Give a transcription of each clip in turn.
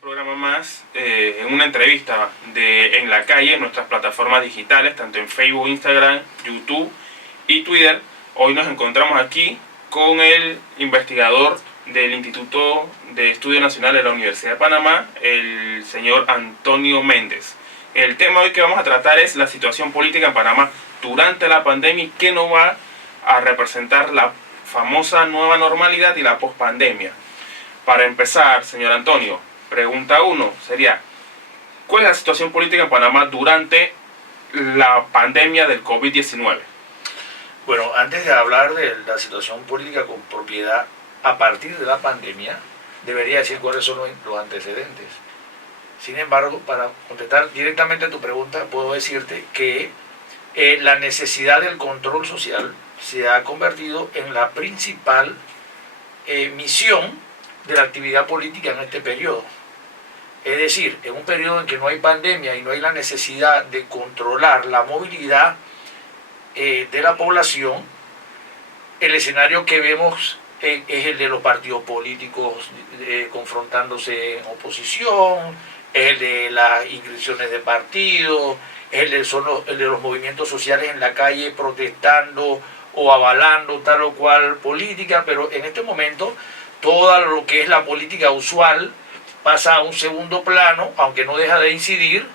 Programa más, en una entrevista de En la Calle, en nuestras plataformas digitales, tanto en Facebook, Instagram, YouTube y Twitter. Hoy nos encontramos aquí con el investigador del Instituto de Estudios Nacionales de la Universidad de Panamá, el señor Antonio Méndez. El tema hoy que vamos a tratar es la situación política en Panamá durante la pandemia y qué nos va a representar la famosa nueva normalidad y la pospandemia. Para empezar, señor Antonio, pregunta 1 sería, ¿cuál es la situación política en Panamá durante la pandemia del COVID-19? Bueno, antes de hablar de la situación política con propiedad a partir de la pandemia, debería decir cuáles son los antecedentes. Sin embargo, para contestar directamente a tu pregunta, puedo decirte que la necesidad del control social se ha convertido en la principal misión de la actividad política en este periodo. Es decir, en un periodo en que no hay pandemia y no hay la necesidad de controlar la movilidad de la población, el escenario que vemos es el de los partidos políticos confrontándose en oposición, es el de las inscripciones de partidos, es el de los movimientos sociales en la calle protestando o avalando tal o cual política, pero en este momento todo lo que es la política usual pasa a un segundo plano, aunque no deja de incidir,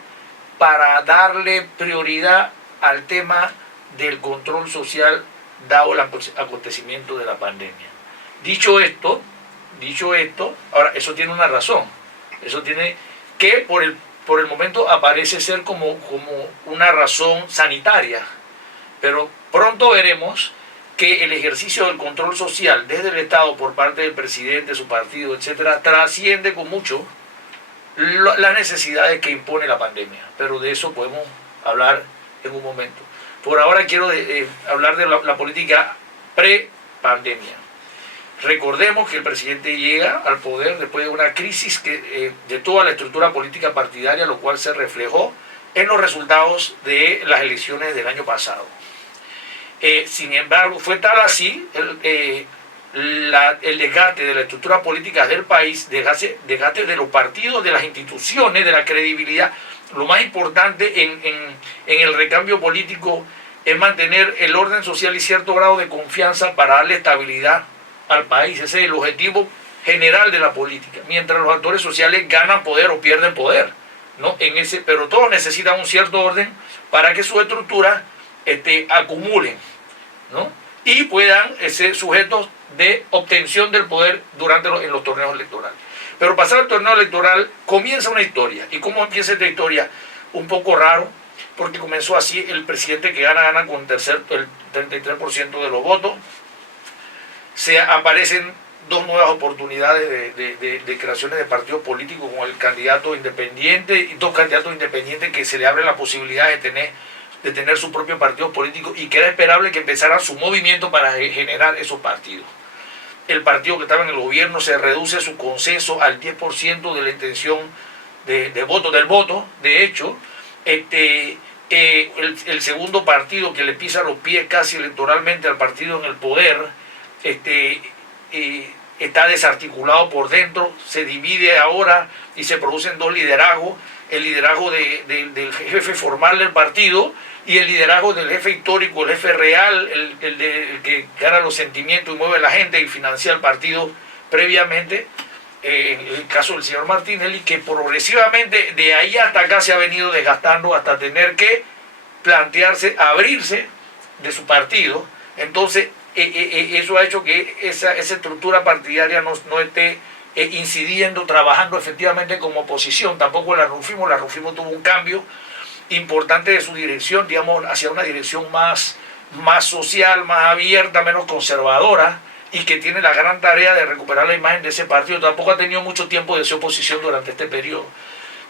para darle prioridad al tema del control social dado el acontecimiento de la pandemia. Dicho esto, ahora eso tiene una razón, eso tiene que por el momento aparece ser como una razón sanitaria, pero pronto veremos que el ejercicio del control social desde el Estado por parte del presidente, su partido, etcétera, trasciende con mucho las necesidades que impone la pandemia. Pero de eso podemos hablar en un momento. Por ahora quiero hablar de la política pre-pandemia. Recordemos que el presidente llega al poder después de una crisis de toda la estructura política partidaria, lo cual se reflejó en los resultados de las elecciones del año pasado. Sin embargo, fue tal así el desgaste de la estructura política del país, desgaste de los partidos, de las instituciones, de la credibilidad. Lo más importante en el recambio político es mantener el orden social y cierto grado de confianza para darle estabilidad al país. Ese es el objetivo general de la política. Mientras los actores sociales ganan poder o pierden poder, ¿no? Pero todos necesitan un cierto orden para que sus estructuras acumulen, ¿no? Y puedan ser sujetos de obtención del poder en los torneos electorales. Pero pasado el torneo electoral comienza una historia. ¿Y cómo empieza esta historia? Un poco raro, porque comenzó así: el presidente que gana con el 33% de los votos. Aparecen dos nuevas oportunidades de creaciones de partidos políticos con el candidato independiente y dos candidatos independientes que se le abre la posibilidad de tener su propio partido político, y que era esperable que empezaran su movimiento para generar esos partidos. El partido que estaba en el gobierno se reduce su consenso al 10% de la intención del voto. De hecho, el segundo partido que le pisa los pies casi electoralmente al partido en el poder, está desarticulado por dentro, se divide ahora y se producen dos liderazgos: el liderazgo del jefe formal del partido y el liderazgo del jefe histórico, el jefe real, el que gana los sentimientos y mueve a la gente y financia el partido previamente, en el caso del señor Martinelli, que progresivamente de ahí hasta acá se ha venido desgastando hasta tener que plantearse, abrirse de su partido. Entonces, eso ha hecho que esa estructura partidaria no esté incidiendo, trabajando efectivamente como oposición. Tampoco la Rufimo tuvo un cambio importante de su dirección, digamos, hacia una dirección más social, más abierta, menos conservadora, y que tiene la gran tarea de recuperar la imagen de ese partido. Tampoco ha tenido mucho tiempo de ser oposición durante este periodo.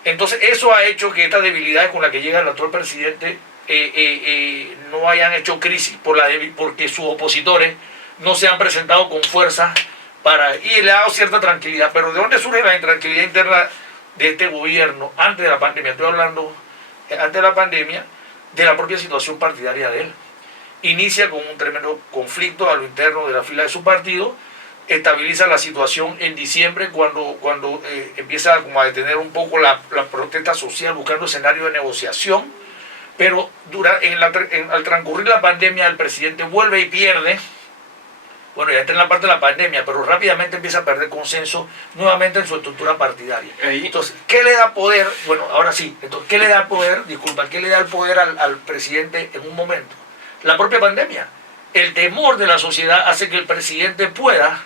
Entonces eso ha hecho que estas debilidades con las que llega el actual presidente no hayan hecho crisis porque sus opositores no se han presentado con fuerza y le ha dado cierta tranquilidad. Pero ¿de dónde surge la intranquilidad interna de este gobierno antes de la pandemia, estoy hablando antes de la pandemia, de la propia situación partidaria de él. Inicia con un tremendo conflicto a lo interno de la fila de su partido, estabiliza la situación en diciembre cuando empieza como a detener un poco la protesta social buscando escenario de negociación, pero al transcurrir la pandemia el presidente vuelve y pierde. Bueno, ya está en la parte de la pandemia, pero rápidamente empieza a perder consenso nuevamente en su estructura partidaria. Entonces, ¿qué le da poder? Bueno, ahora sí, entonces, ¿qué le da poder? Disculpa, ¿qué le da el poder al presidente en un momento? La propia pandemia. El temor de la sociedad hace que el presidente pueda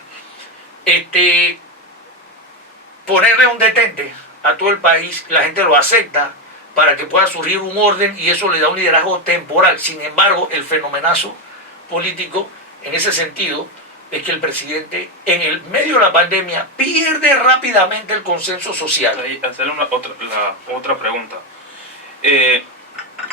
ponerle un detente a todo el país, la gente lo acepta para que pueda surgir un orden y eso le da un liderazgo temporal. Sin embargo, el fenomenazo político en ese sentido es que el presidente en el medio de la pandemia pierde rápidamente el consenso social. Ahí, hacerle la otra pregunta.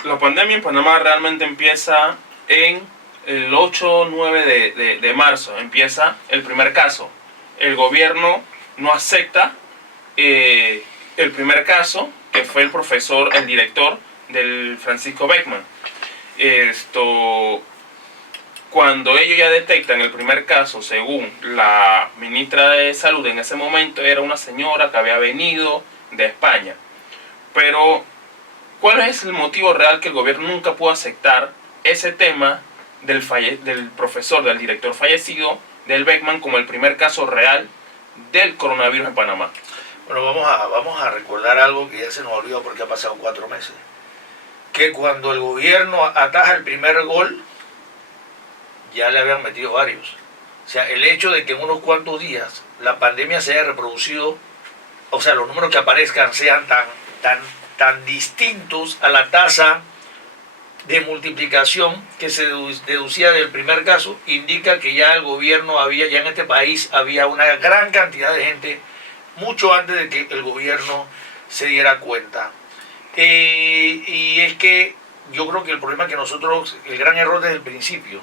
La pandemia en Panamá realmente empieza en el 8-9 de marzo, empieza el primer caso. El gobierno no acepta el primer caso, que fue el profesor, el director del Francisco Beckman. Cuando ellos ya detectan el primer caso, según la ministra de Salud en ese momento, era una señora que había venido de España. Pero, ¿cuál es el motivo real que el gobierno nunca pudo aceptar ese tema del profesor, del director fallecido, del Beckman, como el primer caso real del coronavirus en Panamá? Bueno, vamos a recordar algo que ya se nos olvidó porque ha pasado 4 meses. Que cuando el gobierno ataja el primer gol, ya le habían metido varios. O sea, el hecho de que en unos cuantos días la pandemia se haya reproducido, o sea, los números que aparezcan sean tan distintos a la tasa de multiplicación que se deducía del primer caso, indica que ya el gobierno ya en este país había una gran cantidad de gente mucho antes de que el gobierno se diera cuenta. Y es que yo creo que el problema que nosotros, el gran error desde el principio,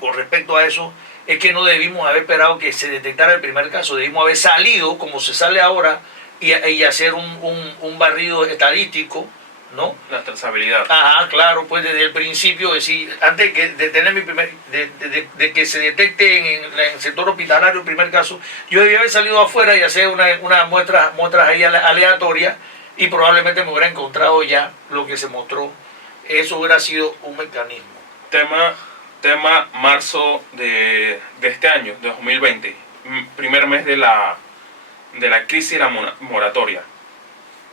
con respecto a eso, es que no debimos haber esperado que se detectara el primer caso, debimos haber salido, como se sale ahora, y hacer un barrido estadístico, ¿no? La trazabilidad. Ajá, claro, pues desde el principio, decir, antes de tener de que se detecte en el sector hospitalario el primer caso, yo debía haber salido afuera y hacer unas muestras ahí aleatorias y probablemente me hubiera encontrado ya lo que se mostró. Eso hubiera sido un mecanismo. Tema marzo de este año, de 2020, primer mes de la crisis y la moratoria.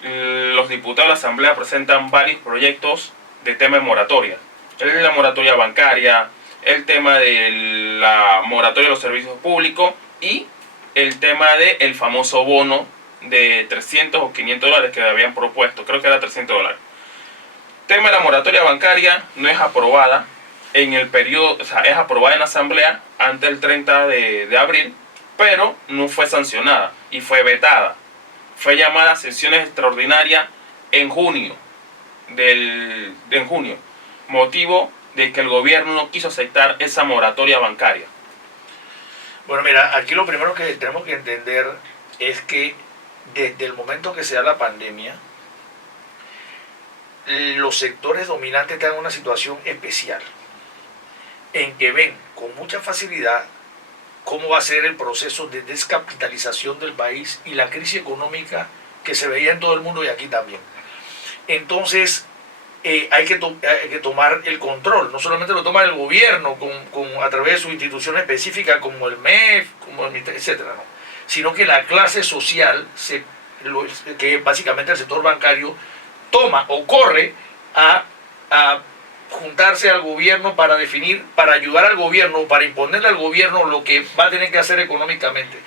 Los diputados de la Asamblea presentan varios proyectos de tema de moratoria. La moratoria bancaria, el tema de la moratoria de los servicios públicos y el tema del famoso bono de 300 o 500 dólares que habían propuesto, creo que era 300 dólares. El tema de la moratoria bancaria no es aprobada en el periodo, o sea, es aprobada en la Asamblea antes del 30 de abril, pero no fue sancionada y fue vetada. Fue llamada a sesiones extraordinarias en junio, motivo de que el gobierno no quiso aceptar esa moratoria bancaria. Bueno, mira, aquí lo primero que tenemos que entender es que desde el momento que se da la pandemia, los sectores dominantes están en una situación especial, en que ven con mucha facilidad cómo va a ser el proceso de descapitalización del país y la crisis económica que se veía en todo el mundo y aquí también. Entonces, hay que tomar el control. No solamente lo toma el gobierno a través de sus instituciones específicas como el MEF, como el etcétera, ¿no? Sino que la clase social, que es básicamente el sector bancario, toma o corre a juntarse al gobierno para definir, para ayudar al gobierno, para imponerle al gobierno lo que va a tener que hacer económicamente.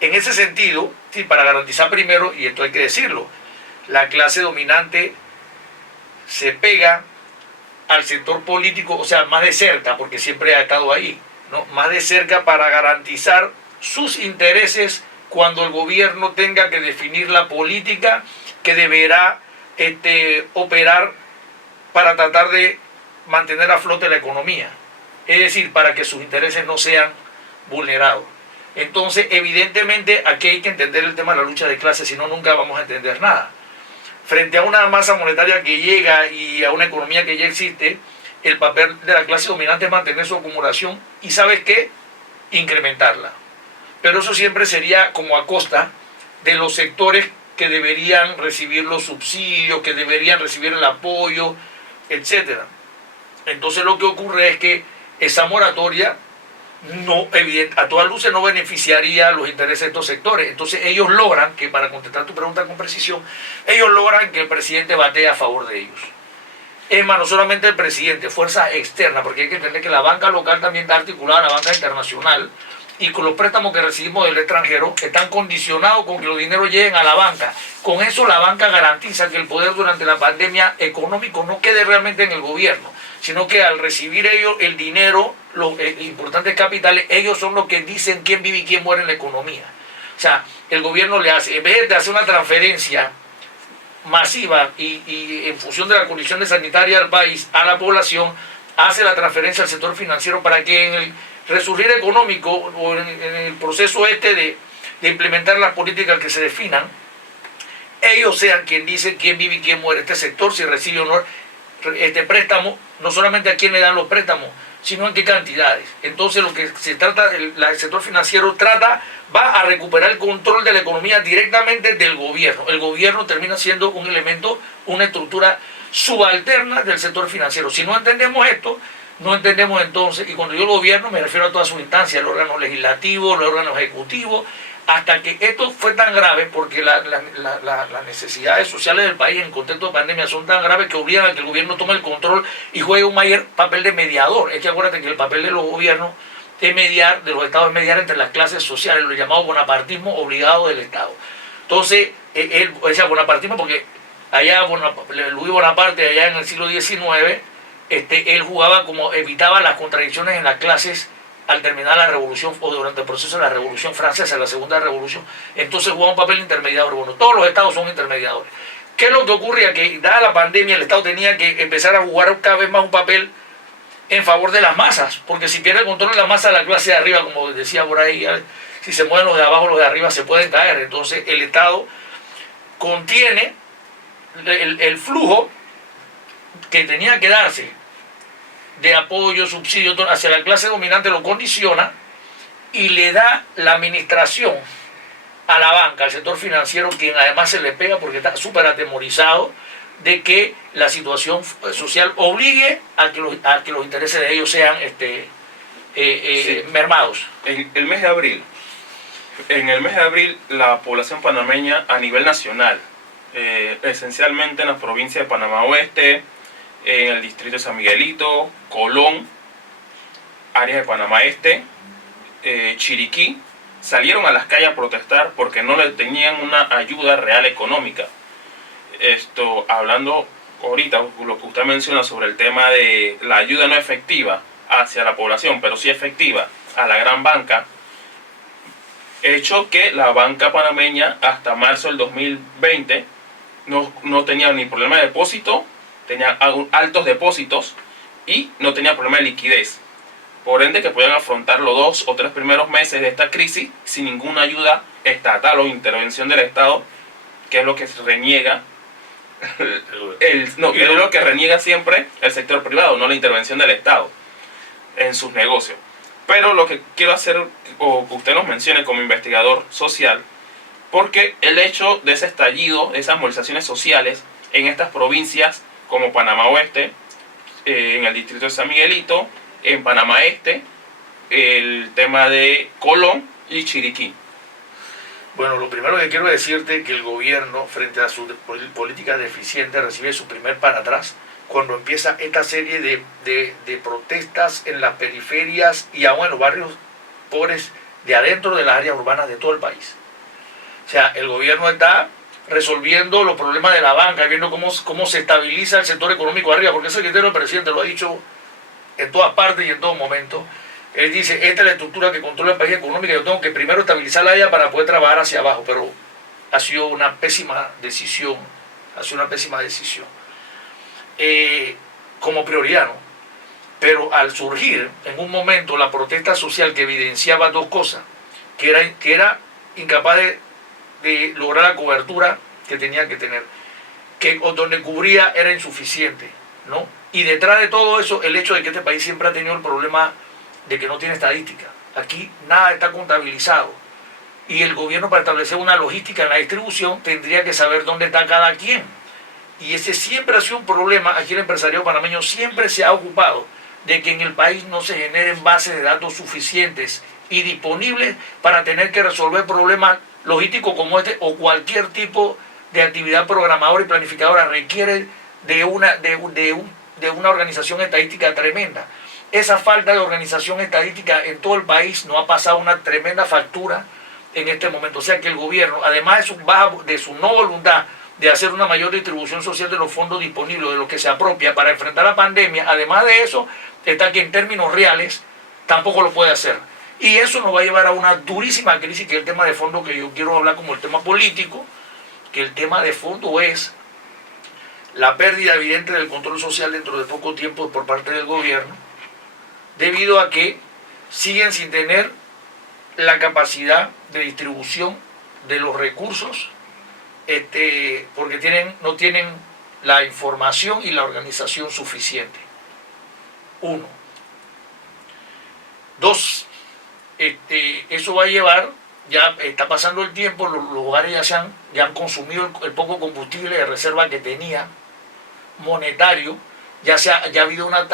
En ese sentido, sí, para garantizar primero, y esto hay que decirlo, la clase dominante se pega al sector político, o sea, más de cerca, porque siempre ha estado ahí, ¿no? Más de cerca para garantizar sus intereses cuando el gobierno tenga que definir la política que deberá operar para tratar de mantener a flote la economía, es decir, para que sus intereses no sean vulnerados. Entonces, evidentemente, aquí hay que entender el tema de la lucha de clases, si no, nunca vamos a entender nada. Frente a una masa monetaria que llega y a una economía que ya existe, el papel de la clase dominante es mantener su acumulación y, ¿sabes qué? Incrementarla. Pero eso siempre sería como a costa de los sectores que deberían recibir los subsidios, que deberían recibir el apoyo, etcétera. Entonces lo que ocurre es que esa moratoria a todas luces no beneficiaría los intereses de estos sectores. Entonces ellos logran que, para contestar tu pregunta con precisión, ellos logran que el presidente batee a favor de ellos. Es más, no solamente el presidente, fuerzas externas, porque hay que entender que la banca local también está articulada a la banca internacional, y con los préstamos que recibimos del extranjero están condicionados con que los dineros lleguen a la banca. Con eso la banca garantiza que el poder durante la pandemia económico no quede realmente en el gobierno, sino que al recibir ellos el dinero, los importantes capitales, ellos son los que dicen quién vive y quién muere en la economía. O sea, el gobierno le hace, en vez de hacer una transferencia masiva y en función de las condiciones sanitarias del país a la población, hace la transferencia al sector financiero para que en el resurgir económico o en el proceso de implementar las políticas que se definan, ellos sean quien dicen quién vive y quién muere. Este sector, si recibe o no este préstamo, no solamente a quién le dan los préstamos, sino en qué cantidades. Entonces lo que se trata, el sector financiero va a recuperar el control de la economía directamente del gobierno. El gobierno termina siendo un elemento, una estructura subalterna del sector financiero. Si no entendemos esto, no entendemos entonces, y cuando yo gobierno me refiero a todas sus instancias, el órgano legislativo, el órgano ejecutivo, hasta que esto fue tan grave, porque las necesidades sociales del país en contexto de pandemia son tan graves que obligan a que el gobierno tome el control y juegue un mayor papel de mediador. Es que acuérdate que el papel de los gobiernos es mediar, de los estados es mediar entre las clases sociales, lo llamado bonapartismo obligado del Estado. Entonces, ese bonapartismo, porque allá Luis Bonaparte, allá en el siglo XIX, él jugaba como evitaba las contradicciones en las clases al terminar la revolución o durante el proceso de la revolución francesa, la segunda revolución. Entonces jugaba un papel intermediador. Bueno, todos los estados son intermediadores. ¿Qué es lo que ocurría? Que dada la pandemia el estado tenía que empezar a jugar cada vez más un papel en favor de las masas, porque si pierde el control de la masa, la clase de arriba, como decía por ahí, si se mueven los de abajo, los de arriba se pueden caer. Entonces el estado contiene el flujo que tenía que darse de apoyo, subsidio hacia la clase dominante, lo condiciona y le da la administración a la banca, al sector financiero, quien además se le pega porque está súper atemorizado de que la situación social obligue a que los intereses de ellos sean sí, mermados. En el mes de abril, la población panameña a nivel nacional, esencialmente en la provincia de Panamá Oeste, en el distrito de San Miguelito, Colón, áreas de Panamá Este, Chiriquí, salieron a las calles a protestar porque no le tenían una ayuda real económica. Esto, hablando ahorita, lo que usted menciona sobre el tema de la ayuda no efectiva hacia la población, pero sí efectiva a la gran banca, hecho que la banca panameña hasta marzo del 2020 no tenía ni problema de depósito, tenía altos depósitos y no tenía problema de liquidez. Por ende, que podían afrontar los 2 o 3 primeros meses de esta crisis sin ninguna ayuda estatal o intervención del Estado, que es lo que se reniega es lo que reniega siempre el sector privado, no la intervención del Estado en sus negocios. Pero lo que quiero hacer, o que usted nos mencione como investigador social, porque el hecho de ese estallido, de esas movilizaciones sociales en estas provincias como Panamá Oeste, en el distrito de San Miguelito, en Panamá Este, el tema de Colón y Chiriquí. Bueno, lo primero que quiero decirte es que el gobierno, frente a su política deficiente, recibe su primer para atrás cuando empieza esta serie de protestas en las periferias y aún en los barrios pobres de adentro de las áreas urbanas de todo el país. O sea, el gobierno está resolviendo los problemas de la banca, viendo cómo se estabiliza el sector económico arriba, porque ese criterio el presidente lo ha dicho en todas partes y en todo momento. Él dice, esta es la estructura que controla el país económico, yo tengo que primero estabilizarla allá para poder trabajar hacia abajo, pero ha sido una pésima decisión, como prioridad, ¿no? Pero al surgir en un momento la protesta social que evidenciaba dos cosas, que era incapaz de lograr la cobertura que tenía que tener, que donde cubría era insuficiente, ¿no? Y detrás de todo eso, el hecho de que este país siempre ha tenido el problema de que no tiene estadística. Aquí nada está contabilizado. Y el gobierno, para establecer una logística en la distribución, tendría que saber dónde está cada quien. Y ese siempre ha sido un problema. Aquí el empresariado panameño siempre se ha ocupado de que en el país no se generen bases de datos suficientes y disponibles para tener que resolver problemas logísticos como este, o cualquier tipo de actividad programadora y planificadora requiere de una organización estadística tremenda. Esa falta de organización estadística en todo el país nos ha pasado una tremenda factura en este momento. O sea que el gobierno, además de su no voluntad de hacer una mayor distribución social de los fondos disponibles, de lo que se apropia para enfrentar la pandemia, además de eso, está que en términos reales tampoco lo puede hacer. Y eso nos va a llevar a una durísima crisis, que es el tema de fondo que yo quiero hablar como el tema político, que el tema de fondo es la pérdida evidente del control social dentro de poco tiempo por parte del gobierno, debido a que siguen sin tener la capacidad de distribución de los recursos, porque no tienen la información y la organización suficiente. 1. 2. Eso va a llevar, ya está pasando el tiempo, los hogares ya han consumido el poco combustible de reserva que tenía, monetario, ya ha habido una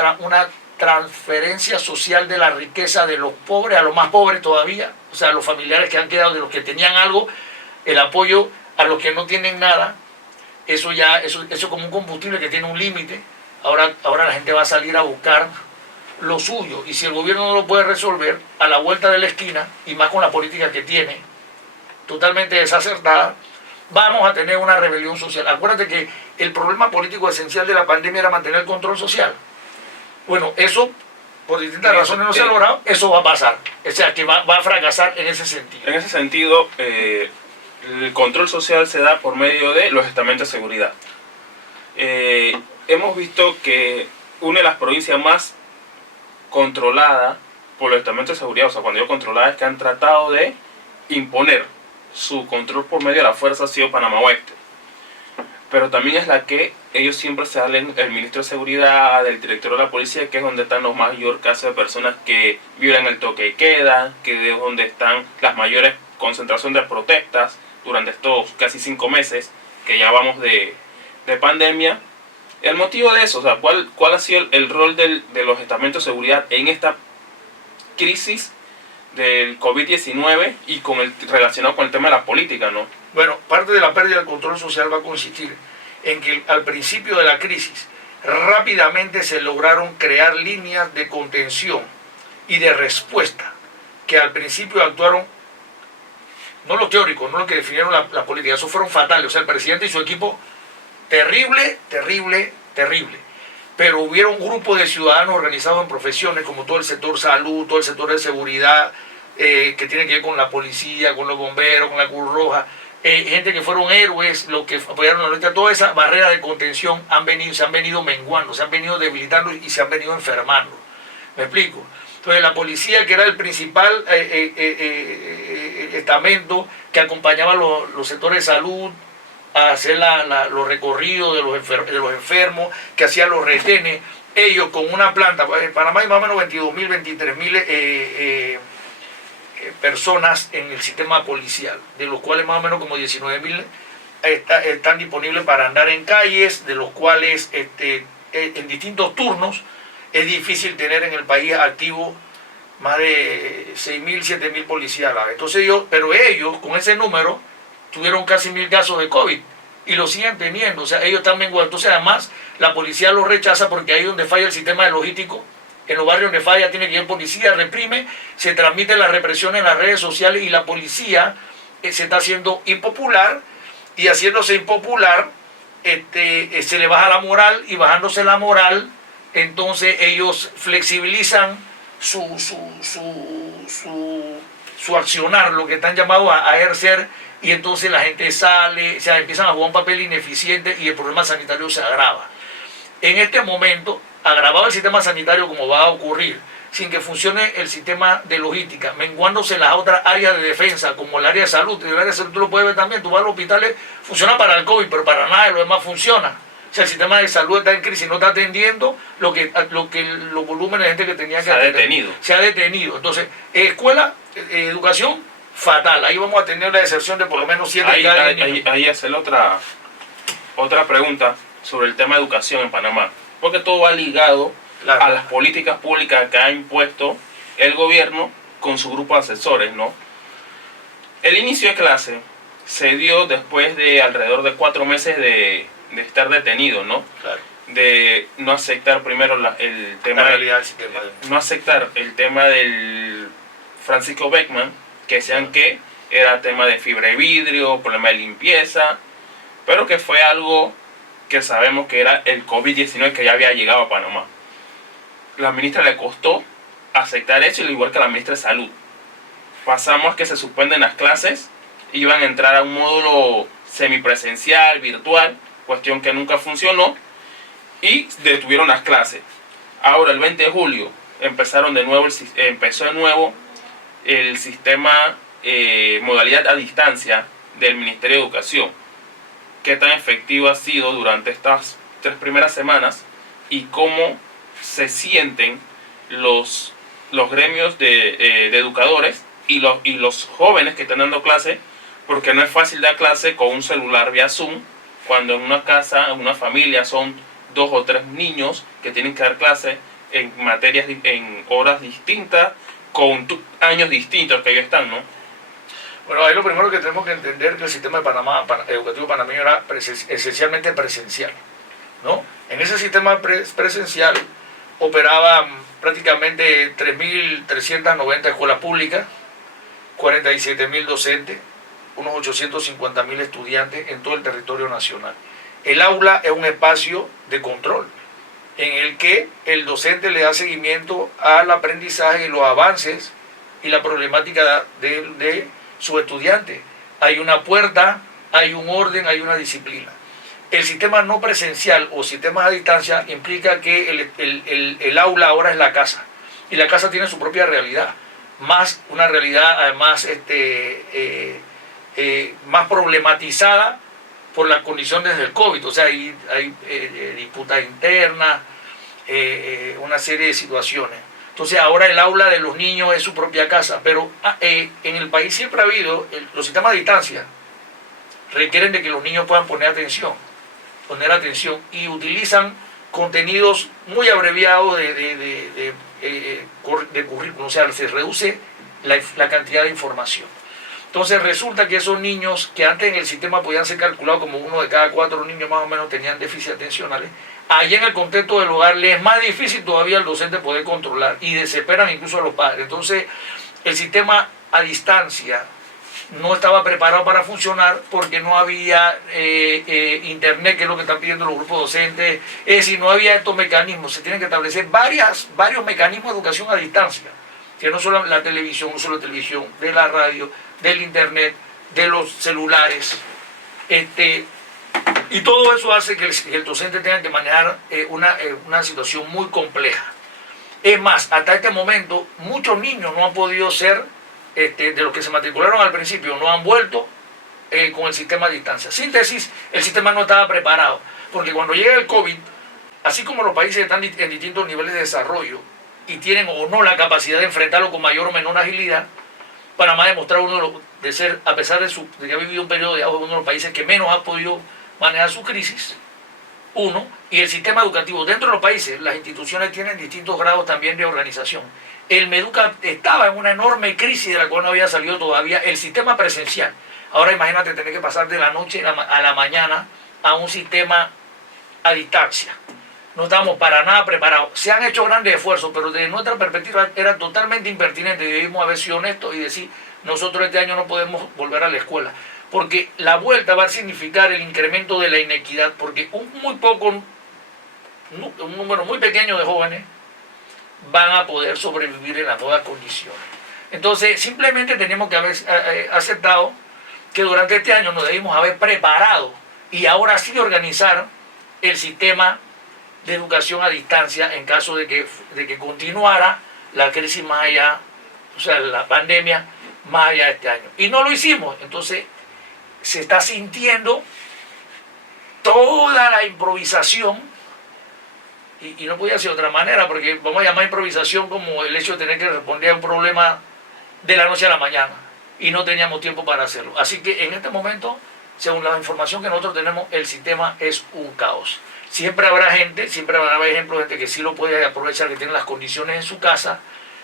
transferencia social de la riqueza de los pobres a los más pobres todavía, o sea, los familiares que han quedado, de los que tenían algo, el apoyo a los que no tienen nada. Eso como un combustible que tiene un límite. Ahora la gente va a salir a buscar lo suyo, y si el gobierno no lo puede resolver a la vuelta de la esquina, y más con la política que tiene, totalmente desacertada, vamos a tener una rebelión social. Acuérdate que el problema político esencial de la pandemia era mantener el control social. Bueno, eso, por distintas razones no se ha logrado, eso va a pasar. O sea, que va a fracasar en ese sentido. En ese sentido, el control social se da por medio de los estamentos de seguridad. Hemos visto que una de las provincias más controladas por los estamentos de seguridad, o sea, cuando digo controlada, es que han tratado de imponer su control por medio de la fuerza, ha sido Panamá Oeste. Pero también es la que ellos siempre salen, el ministro de Seguridad, el director de la policía, que es donde están los mayor casos de personas que violan el toque de queda, que es donde están las mayores concentraciones de protestas durante estos casi 5 meses que ya vamos de pandemia. El motivo de eso, o sea, ¿cuál ha sido el rol de los estamentos de seguridad en esta crisis del COVID-19 y relacionado con el tema de la política, ¿no? Bueno, parte de la pérdida del control social va a consistir en que al principio de la crisis rápidamente se lograron crear líneas de contención y de respuesta que al principio actuaron, no los teóricos, no los que definieron la política, esos fueron fatales. O sea, el presidente y su equipo, terrible. Pero hubieron un grupo de ciudadanos organizados en profesiones como todo el sector salud, todo el sector de seguridad, que tiene que ver con la policía, con los bomberos, con la Cruz Roja, gente que fueron héroes, los que apoyaron la lucha. Toda esa barrera de contención se han venido menguando, se han venido debilitando y se han venido enfermando. ¿Me explico? Entonces la policía, que era el principal estamento que acompañaba los sectores de salud a hacer los recorridos de los enfermos, que hacían los retenes, ellos con una planta, en Panamá hay más o menos 22.000, 23.000 personas en el sistema policial, de los cuales más o menos como 19.000 están disponibles para andar en calles, de los cuales en distintos turnos es difícil tener en el país activo más de 6.000, 7.000 policías a la vez. Entonces pero ellos con ese número tuvieron casi 1.000 casos de COVID y lo siguen teniendo. O sea, ellos están menguando. Entonces además la policía los rechaza porque ahí es donde falla el sistema de logístico. En los barrios donde falla tiene que ir policía, reprime, se transmite la represión en las redes sociales y la policía se está haciendo impopular, y haciéndose impopular se le baja la moral, y bajándose la moral entonces ellos flexibilizan su accionar, lo que están llamados a ejercer, y entonces la gente sale, o sea, empiezan a jugar un papel ineficiente y el problema sanitario se agrava. En este momento, agravado el sistema sanitario como va a ocurrir, sin que funcione el sistema de logística, menguándose las otras áreas de defensa, como el área de salud. El área de salud tú lo puedes ver también, tú vas a los hospitales, funciona para el COVID, pero para nada de lo demás funciona. O sea, el sistema de salud está en crisis, no está atendiendo los volúmenes de gente que tenía que atender. Se ha detenido. Entonces, escuela, educación, fatal. Ahí vamos a tener la deserción de por lo menos 7 niños. Ahí hacer otra pregunta sobre el tema de educación en Panamá, porque todo va ligado a las políticas públicas que ha impuesto el gobierno con su grupo de asesores, ¿no? El inicio de clase se dio después de alrededor de 4 meses de estar detenido, ¿no? Claro. De no aceptar primero el tema no aceptar el tema del Francisco Beckman, que decían que era tema de fibra de vidrio, problema de limpieza, pero que fue algo que sabemos que era el COVID-19 que ya había llegado a Panamá. La ministra le costó aceptar eso, al igual que la ministra de Salud. Pasamos a que se suspenden las clases, iban a entrar a un módulo semipresencial, virtual, cuestión que nunca funcionó, y detuvieron las clases. Ahora, el 20 de julio, empezó de nuevo el sistema modalidad a distancia del Ministerio de Educación. ¿Qué tan efectivo ha sido durante estas 3 primeras semanas y cómo se sienten los gremios de educadores y los jóvenes que están dando clase? Porque no es fácil dar clase con un celular vía Zoom, cuando en una casa, en una familia son 2 o 3 niños que tienen que dar clase en materias, en horas distintas, con años distintos que ellos están, ¿no? Bueno, ahí lo primero que tenemos que entender es que el sistema educativo panameño era esencialmente presencial, ¿no? En ese sistema presencial operaban prácticamente 3.390 escuelas públicas, 47.000 docentes, unos 850.000 estudiantes en todo el territorio nacional. El aula es un espacio de control en el que el docente le da seguimiento al aprendizaje y los avances y la problemática de sus estudiantes. Hay una puerta, hay un orden, hay una disciplina. El sistema no presencial o sistemas a distancia implica que el aula ahora es la casa, y la casa tiene su propia realidad, más una realidad además más problematizada por las condiciones del COVID. O sea, hay disputas internas, una serie de situaciones. Entonces ahora el aula de los niños es su propia casa, pero en el país siempre ha habido, los sistemas a distancia requieren de que los niños puedan poner atención y utilizan contenidos muy abreviados de currículum, o sea, se reduce la cantidad de información. Entonces resulta que esos niños que antes en el sistema podían ser calculados como 1 de cada 4 niños más o menos tenían déficit atencionales, allá en el contexto del hogar les es más difícil todavía al docente poder controlar y desesperan incluso a los padres. Entonces el sistema a distancia no estaba preparado para funcionar porque no había internet, que es lo que están pidiendo los grupos docentes. Es decir, no había estos mecanismos. Se tienen que establecer varios mecanismos de educación a distancia, que no solo la televisión, no solo la televisión, de la radio, del internet, de los celulares, y todo eso hace que el docente tenga que manejar una situación muy compleja. Es más, hasta este momento muchos niños no han podido ser, de los que se matricularon al principio, no han vuelto con el sistema a distancia. Síntesis, el sistema no estaba preparado, porque cuando llega el COVID, así como los países están en distintos niveles de desarrollo y tienen o no la capacidad de enfrentarlo con mayor o menor agilidad, Panamá ha demostrado de ser, a pesar de que ha vivido un periodo de auge, uno de los países que menos ha podido manejar su crisis. Y el sistema educativo dentro de los países, las instituciones tienen distintos grados también de organización. El Meduca estaba en una enorme crisis de la cual no había salido todavía el sistema presencial. Ahora imagínate tener que pasar de la noche a la mañana a un sistema a distancia. No estábamos para nada preparados. Se han hecho grandes esfuerzos, pero desde nuestra perspectiva era totalmente impertinente. Debimos haber sido honestos y decir, nosotros este año no podemos volver a la escuela, porque la vuelta va a significar el incremento de la inequidad, porque un número muy pequeño de jóvenes van a poder sobrevivir en las nuevas condiciones. Entonces, simplemente tenemos que haber aceptado que durante este año nos debimos haber preparado y ahora sí organizar el sistema de educación a distancia en caso de que continuara la crisis más allá, o sea, la pandemia más allá de este año. Y no lo hicimos. Entonces se está sintiendo toda la improvisación y no podía ser de otra manera, porque vamos a llamar improvisación como el hecho de tener que responder a un problema de la noche a la mañana y no teníamos tiempo para hacerlo. Así que en este momento, según la información que nosotros tenemos, el sistema es un caos. Siempre habrá gente, siempre habrá ejemplos de gente que sí lo puede aprovechar, que tiene las condiciones en su casa,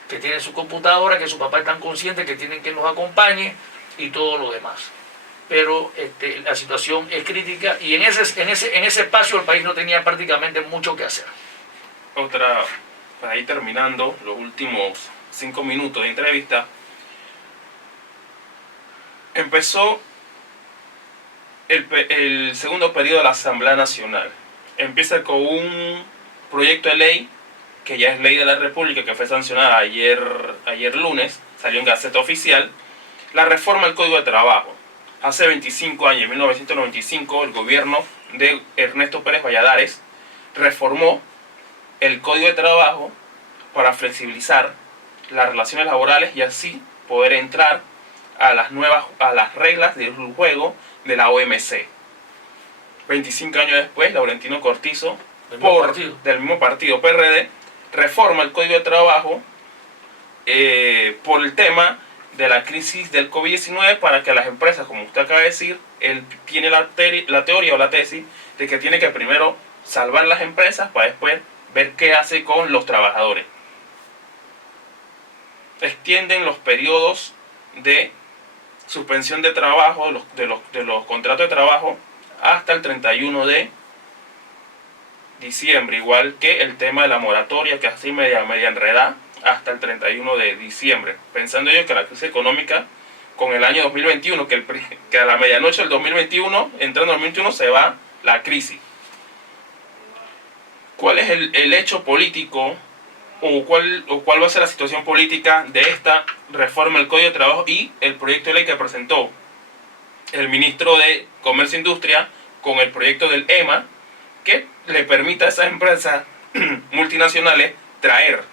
que tiene su computadora, que su papá es tan consciente que tienen que nos acompañe y todo lo demás. Pero la situación es crítica y en ese espacio el país no tenía prácticamente mucho que hacer. Otra, para ir terminando los últimos 5 minutos de entrevista, empezó el segundo periodo de la Asamblea Nacional. Empieza con un proyecto de ley que ya es ley de la República, que fue sancionada ayer lunes, salió en Gaceta Oficial, la reforma del Código de Trabajo. Hace 25 años, en 1995, el gobierno de Ernesto Pérez Valladares reformó el Código de Trabajo para flexibilizar las relaciones laborales y así poder entrar a las reglas del juego de la OMC. 25 años después, Laurentino Cortizo, del mismo partido PRD, reforma el Código de Trabajo por el tema de la crisis del COVID-19 para que las empresas, como usted acaba de decir, él tiene la teoría o la tesis de que tiene que primero salvar las empresas para después ver qué hace con los trabajadores. Extienden los periodos de suspensión de trabajo, de los contratos de trabajo, hasta el 31 de diciembre, igual que el tema de la moratoria, que así media enredada, hasta el 31 de diciembre. Pensando yo que la crisis económica, con el año 2021, que a la medianoche del 2021, entrando en 2021, se va la crisis. ¿Cuál es el hecho político o cuál va a ser la situación política de esta reforma del Código de Trabajo y el proyecto de ley que presentó el ministro de Comercio e Industria con el proyecto del EMA, que le permita a esas empresas multinacionales traer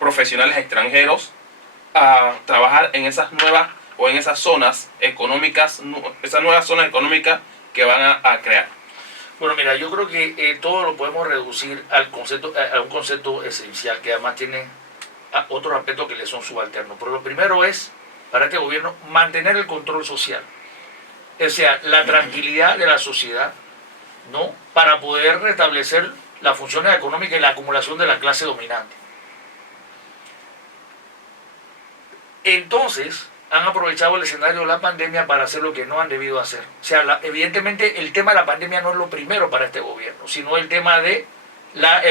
profesionales extranjeros a trabajar en esas nuevas o en esas zonas económicas, esas nuevas zonas económicas que van a crear? Bueno, mira, yo creo que todo lo podemos reducir a un concepto esencial que además tiene otros aspectos que le son subalternos. Pero lo primero es, para este gobierno, mantener el control social. O sea, la tranquilidad de la sociedad, ¿no? Para poder restablecer las funciones económicas y la acumulación de la clase dominante. Entonces, han aprovechado el escenario de la pandemia para hacer lo que no han debido hacer. O sea, evidentemente el tema de la pandemia no es lo primero para este gobierno, sino el tema de la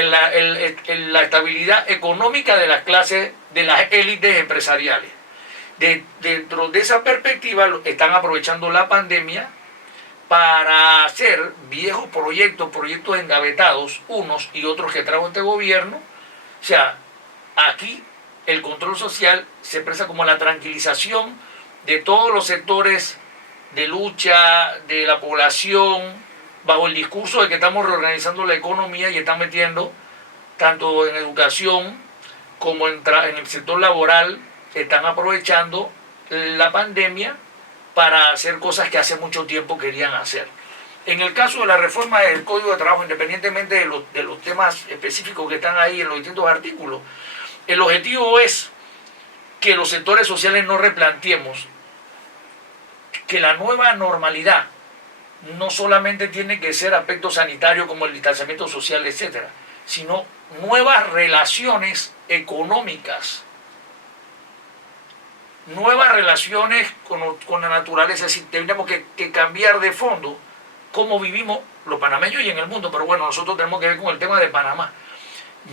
estabilidad económica de las clases, de las élites empresariales. Dentro de esa perspectiva, están aprovechando la pandemia para hacer viejos proyectos engavetados, unos y otros que trajo este gobierno. O sea, aquí el control social se expresa como la tranquilización de todos los sectores de lucha de la población, bajo el discurso de que estamos reorganizando la economía y están metiendo, tanto en educación como en el sector laboral, están aprovechando la pandemia para hacer cosas que hace mucho tiempo querían hacer. En el caso de la reforma del Código de Trabajo, independientemente de los temas específicos que están ahí en los distintos artículos, el objetivo es que los sectores sociales no replanteemos que la nueva normalidad no solamente tiene que ser aspectos sanitarios como el distanciamiento social, etcétera, sino nuevas relaciones económicas, nuevas relaciones con la naturaleza. Es decir, tenemos que cambiar de fondo cómo vivimos los panameños y en el mundo, pero bueno, nosotros tenemos que ver con el tema de Panamá.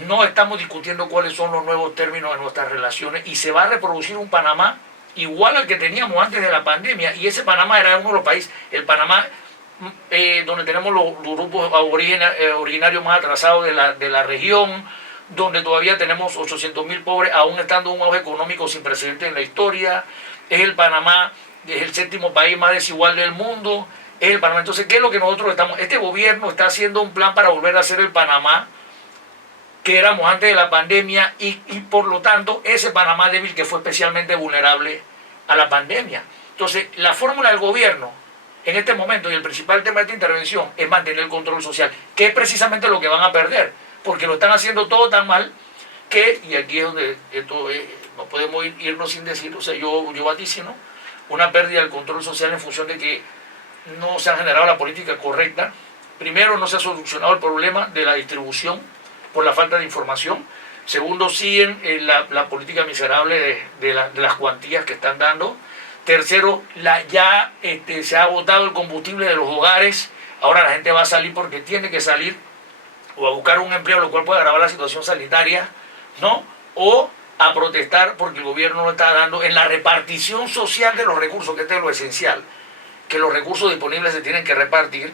No estamos discutiendo cuáles son los nuevos términos de nuestras relaciones y se va a reproducir un Panamá igual al que teníamos antes de la pandemia, y ese Panamá era uno de los países, el Panamá donde tenemos los grupos originarios más atrasados de la región, donde todavía tenemos 800.000 pobres, aún estando en un auge económico sin precedentes en la historia. Es el Panamá, es el séptimo país más desigual del mundo, es el Panamá. Entonces, ¿qué es lo que nosotros estamos? Este gobierno está haciendo un plan para volver a ser el Panamá que éramos antes de la pandemia y por lo tanto ese Panamá débil que fue especialmente vulnerable a la pandemia. Entonces, la fórmula del gobierno en este momento y el principal tema de esta intervención es mantener el control social, que es precisamente lo que van a perder, porque lo están haciendo todo tan mal que, y aquí es donde esto no podemos irnos sin decir, o sea, yo vaticino una pérdida del control social en función de que no se ha generado la política correcta. Primero, no se ha solucionado el problema de la distribución por la falta de información. Segundo, siguen la política miserable de las cuantías que están dando. Tercero, se ha agotado el combustible de los hogares. Ahora la gente va a salir porque tiene que salir o a buscar un empleo, lo cual puede agravar la situación sanitaria, ¿no? O a protestar porque el gobierno no está dando en la repartición social de los recursos, que esto es lo esencial, que los recursos disponibles se tienen que repartir,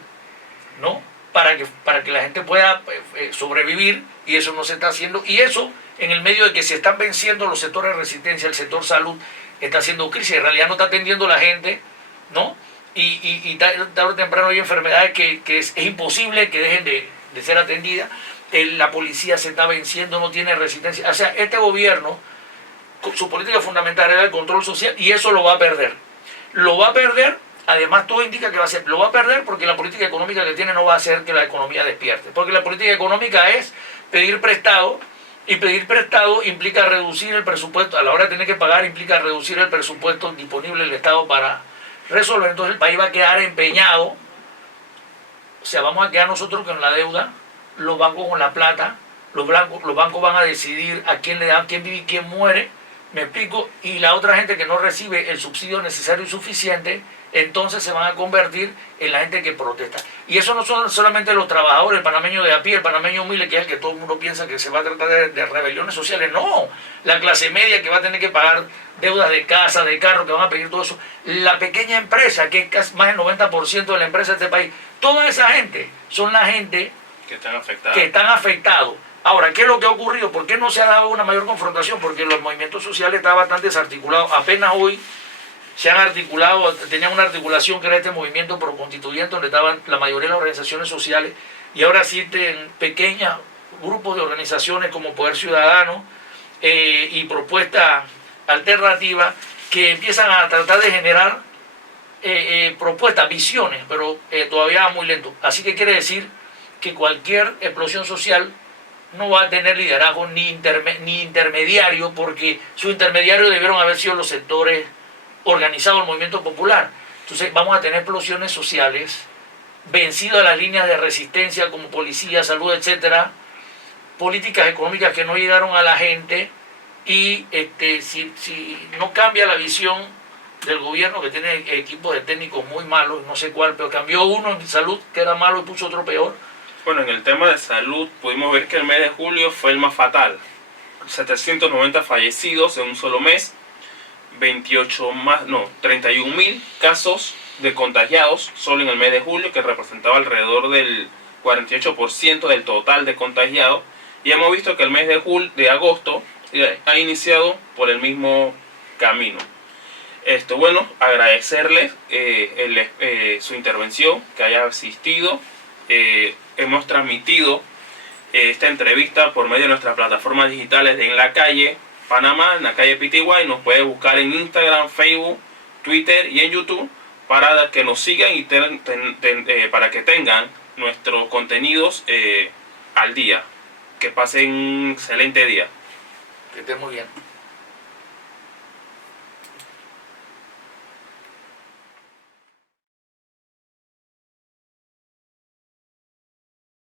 ¿no? Para que la gente pueda sobrevivir, y eso no se está haciendo, y eso en el medio de que se están venciendo los sectores de resistencia, el sector salud está haciendo crisis, en realidad no está atendiendo la gente, ¿no? Y tarde o temprano hay enfermedades que es imposible que dejen de ser atendidas, la policía se está venciendo, no tiene resistencia, o sea, este gobierno, su política fundamental era el control social, y eso lo va a perder. Lo va a perder. Además, todo indica que lo va a perder porque la política económica que tiene no va a hacer que la economía despierte. Porque la política económica es pedir prestado, y pedir prestado implica reducir el presupuesto. A la hora de tener que pagar implica reducir el presupuesto disponible del Estado para resolver. Entonces el país va a quedar empeñado. O sea, vamos a quedar nosotros con la deuda, los bancos con la plata, los bancos van a decidir a quién le dan, quién vive y quién muere. Me explico. Y la otra gente que no recibe el subsidio necesario y suficiente, entonces se van a convertir en la gente que protesta. Y eso no son solamente los trabajadores, el panameño de a pie, el panameño humilde, que es el que todo el mundo piensa que se va a tratar de rebeliones sociales. No, la clase media que va a tener que pagar deudas de casa, de carro, que van a pedir todo eso. La pequeña empresa, que es más del 90% de la empresa de este país. Toda esa gente son la gente que están afectados. Ahora, ¿qué es lo que ha ocurrido? ¿Por qué no se ha dado una mayor confrontación? Porque los movimientos sociales están bastante desarticulados. Apenas hoy se han articulado, tenían una articulación que era este movimiento proconstituyente, donde estaban la mayoría de las organizaciones sociales, y ahora existen pequeños grupos de organizaciones como Poder Ciudadano y Propuesta Alternativa, que empiezan a tratar de generar propuestas, visiones, pero todavía muy lento. Así que quiere decir que cualquier explosión social no va a tener liderazgo ni intermediario, porque su intermediario debieron haber sido los sectores organizados del movimiento popular. Entonces vamos a tener explosiones sociales, vencidas las líneas de resistencia como policía, salud, etcétera, políticas económicas que no llegaron a la gente, y si no cambia la visión del gobierno, que tiene equipos de técnicos muy malos, no sé cuál, pero cambió uno en salud que era malo y puso otro peor. Bueno, en el tema de salud pudimos ver que el mes de julio fue el más fatal. 790 fallecidos en un solo mes, 31.000 casos de contagiados solo en el mes de julio, que representaba alrededor del 48% del total de contagiados. Y hemos visto que el mes de agosto ha iniciado por el mismo camino. Bueno, agradecerles su intervención, que haya asistido. Hemos transmitido esta entrevista por medio de nuestras plataformas digitales de En la Calle Panamá, en la calle Pitiguay. Nos puede buscar en Instagram, Facebook, Twitter y en YouTube para que nos sigan y para que tengan nuestros contenidos al día. Que pasen un excelente día. Que estén muy bien.